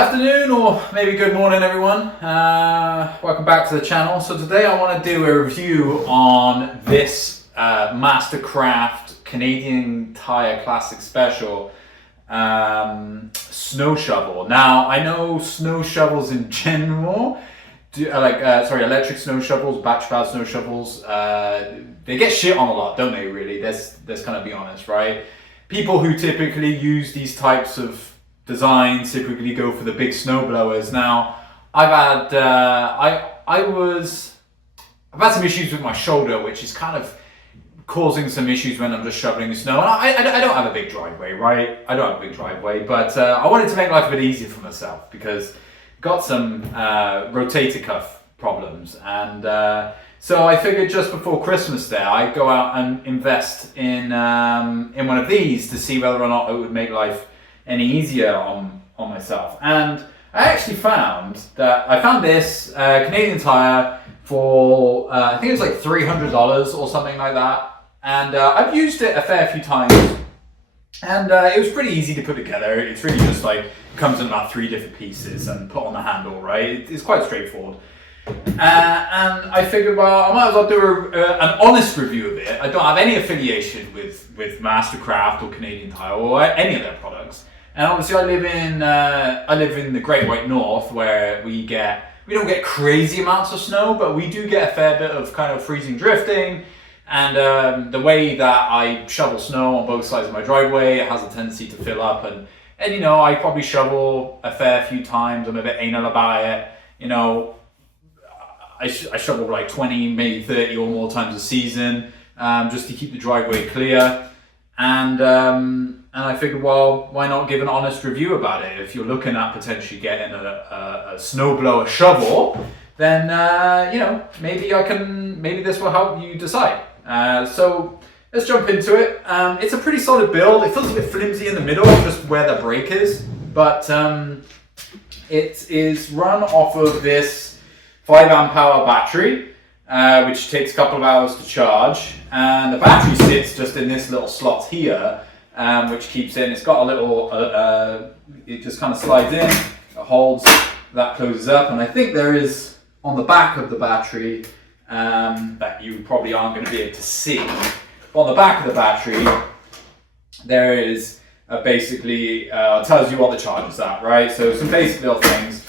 afternoon, or maybe good morning, everyone. Welcome back to the channel. So today I want to do a review on this Mastercraft Canadian Tire Classic Special snow shovel. Now, I know snow shovels in general, electric snow shovels, battery powered snow shovels, they get shit on a lot, don't they, really? Let's kind of be honest, right? People who typically use these types of designs typically go for the big snow blowers. Now, I've had some issues with my shoulder, which is kind of causing some issues when I'm just shoveling snow. And I don't have a big driveway, right? I don't have a big driveway, but I wanted to make life a bit easier for myself because I've got some rotator cuff problems, and so I figured just before Christmas there, I'd go out and invest in one of these to see whether or not it would make life any easier on myself. And I actually found this Canadian Tire for I think it was like $300 or something like that, and I've used it a fair few times, and it was pretty easy to put together. It's really just like comes in about 3 different pieces and put on the handle, right? It's quite straightforward. And I figured, well, I might as well do an honest review of it. I don't have any affiliation with Mastercraft or Canadian Tire or any of their products. And obviously, I live in the Great White North, where we don't get crazy amounts of snow, but we do get a fair bit of kind of freezing drifting. And the way that I shovel snow on both sides of my driveway, it has a tendency to fill up, and you know, I probably shovel a fair few times. I'm a bit anal about it, you know. I shovel like 20, maybe 30 or more times a season, just to keep the driveway clear. And I figured, well, why not give an honest review about it? If you're looking at potentially getting a snowblower shovel, then you know, maybe this will help you decide. So let's jump into it. It's a pretty solid build. It feels a bit flimsy in the middle, just where the brake is, but it is run off of this 5 amp-hour battery, which takes a couple of hours to charge, and the battery sits just in this little slot here, which keeps in. It's got a little, it just kind of slides in, it holds, that closes up, and I think there is on the back of the battery that you probably aren't going to be able to see. On the back of the battery, there is basically tells you what the charge is at, right? So some basic little things.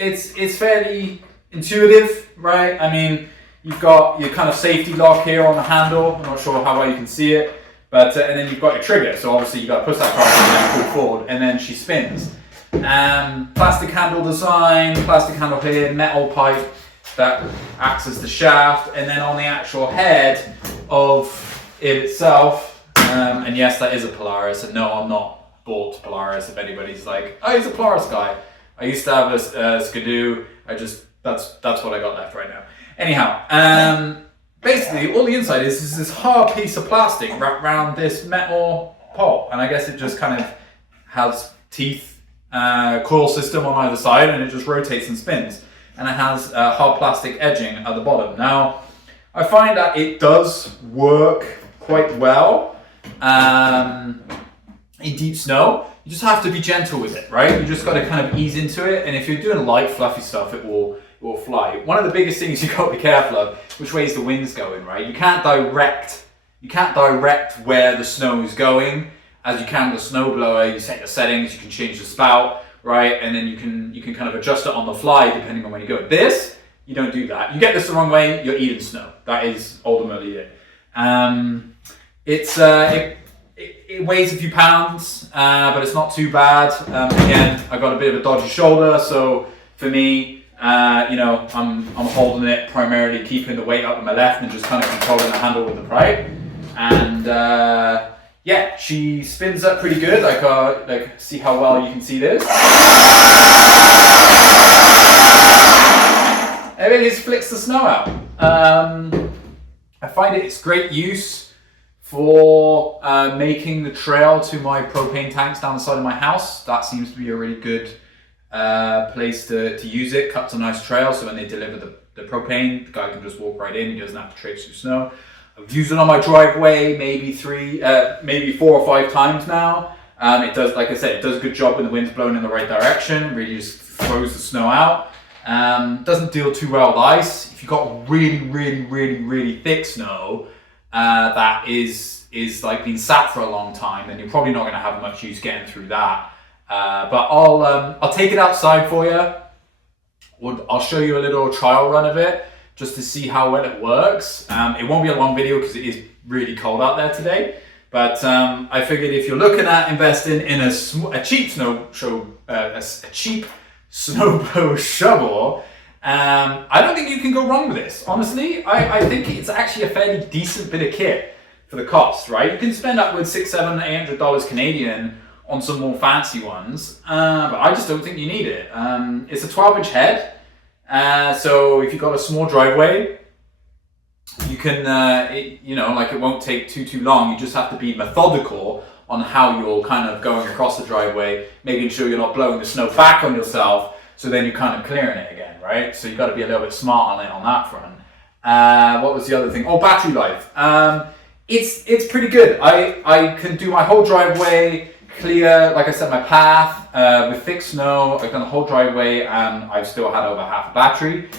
It's fairly intuitive, right? I mean, you've got your kind of safety lock here on the handle. I'm not sure how well you can see it, but and then you've got your trigger. So obviously you've got to push that card and pull forward, and then she spins. Plastic handle design, plastic handle here, metal pipe that acts as the shaft, and then on the actual head of it itself. And yes, that is a Polaris. And no, I'm not bought Polaris. If anybody's like, oh, he's a Polaris guy. I used to have a Skidoo. That's what I got left right now. Anyhow, basically all the inside is this hard piece of plastic wrapped around this metal pole, and I guess it just kind of has teeth, coil system on either side, and it just rotates and spins, and it has hard plastic edging at the bottom. Now, I find that it does work quite well in deep snow. You just have to be gentle with it, right? You just got to kind of ease into it, and if you're doing light, fluffy stuff, it will fly. One of the biggest things you got to be careful of, which way is the wind's going, right? You can't direct where the snow is going, as you can with a snowblower. You set your settings, you can change the spout, right? And then you can kind of adjust it on the fly depending on where you go. This, you don't do that. You get this the wrong way, you're eating snow. That is ultimately it. It weighs a few pounds, but it's not too bad. Again, I've got a bit of a dodgy shoulder, so for me, you know, I'm holding it primarily, keeping the weight up on my left and just kind of controlling the handle with the right. And yeah, she spins up pretty good. Like see how well you can see this. And it just flicks the snow out. I find it's great use for making the trail to my propane tanks down the side of my house. That seems to be a really good place to use it. Cuts a nice trail, so when they deliver the propane, the guy can just walk right in. He doesn't have to traipse through snow. I've used it on my driveway maybe 4 or 5 times now. It does, like I said, it does a good job when the wind's blowing in the right direction. Really just throws the snow out. Doesn't deal too well with ice. If you've got really thick snow that is like been sat for a long time, then you're probably not going to have much use getting through that. But I'll take it outside for you. I'll show you a little trial run of it just to see how well it works. It won't be a long video because it is really cold out there today. But I figured if you're looking at investing in a cheap snowblow shovel, I don't think you can go wrong with this. Honestly, I think it's actually a fairly decent bit of kit for the cost, right? You can spend upwards $600, $700, $800 Canadian on some more fancy ones, but I just don't think you need it. It's a 12-inch head, so if you've got a small driveway, you can, it won't take too long. You just have to be methodical on how you're kind of going across the driveway, making sure you're not blowing the snow back on yourself, so then you're kind of clearing it again, right? So you've got to be a little bit smart on it on that front. What was the other thing? Oh, battery life. It's pretty good. I can do my whole driveway clear, like I said, my path with thick snow. I've done the whole driveway and I've still had over half a battery.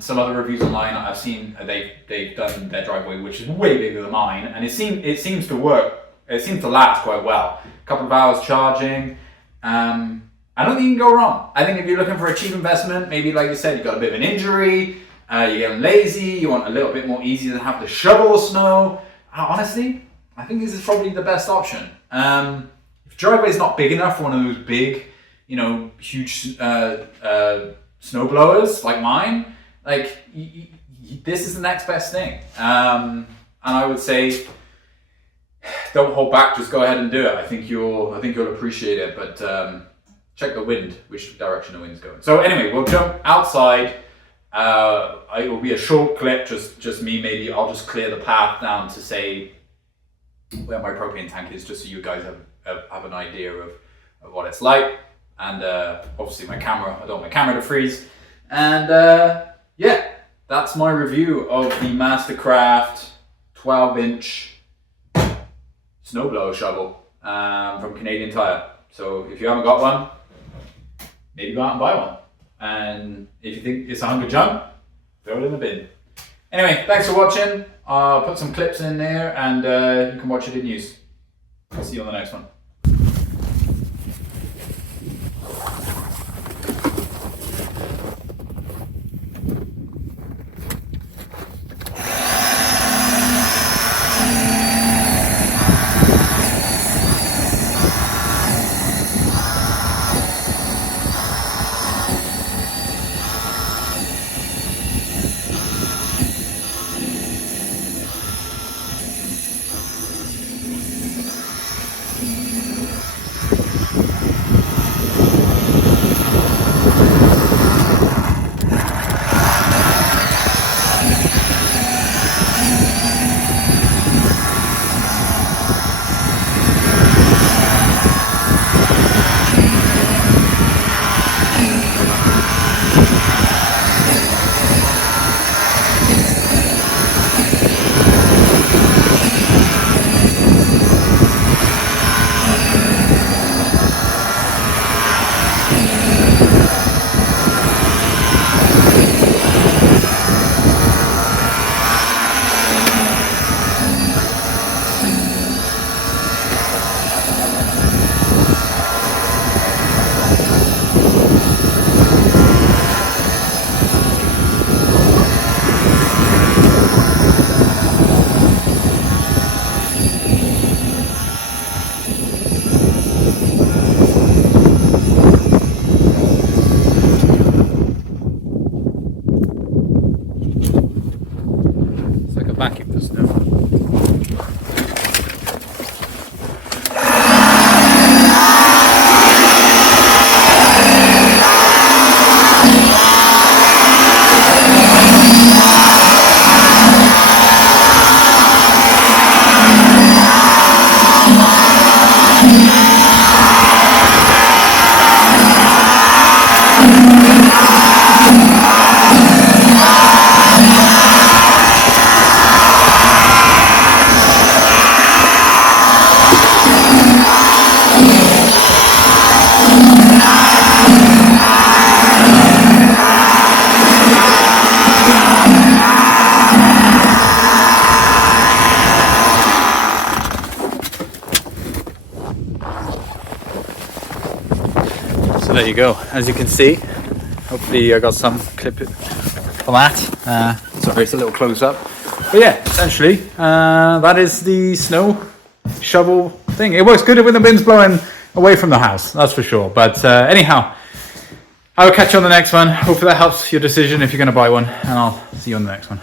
Some other reviews online I've seen, they've done their driveway, which is way bigger than mine, and it seems to work. It seems to last quite well. A couple of hours charging. I don't think you can go wrong. I think if you're looking for a cheap investment, maybe like you said, you've got a bit of an injury, you're getting lazy, you want a little bit more easy than have to shovel the snow. Honestly, I think this is probably the best option. If driveway is not big enough for one of those big, huge snow blowers like mine, this is the next best thing. And I would say, don't hold back. Just go ahead and do it. I think you'll appreciate it. But check the wind, which direction the wind's going. So anyway, we'll jump outside. It will be a short clip, just me. Maybe I'll just clear the path down to say where my propane tank is, just so you guys have an idea of what it's like. And obviously my camera, I don't want my camera to freeze. And yeah, that's my review of the Mastercraft 12-inch snowblower shovel from Canadian Tire. So if you haven't got one, maybe go out and buy one. And if you think it's a hunk of junk, throw it in the bin. Anyway, thanks for watching. I'll put some clips in there and you can watch it in use. I'll see you on the next one. there you go. As you can see, hopefully I got some clip for that. Sorry, it's a little close up. But yeah, essentially, that is the snow shovel thing. It works good when the wind's blowing away from the house, that's for sure. But anyhow, I will catch you on the next one. Hopefully that helps your decision if you're going to buy one, and I'll see you on the next one.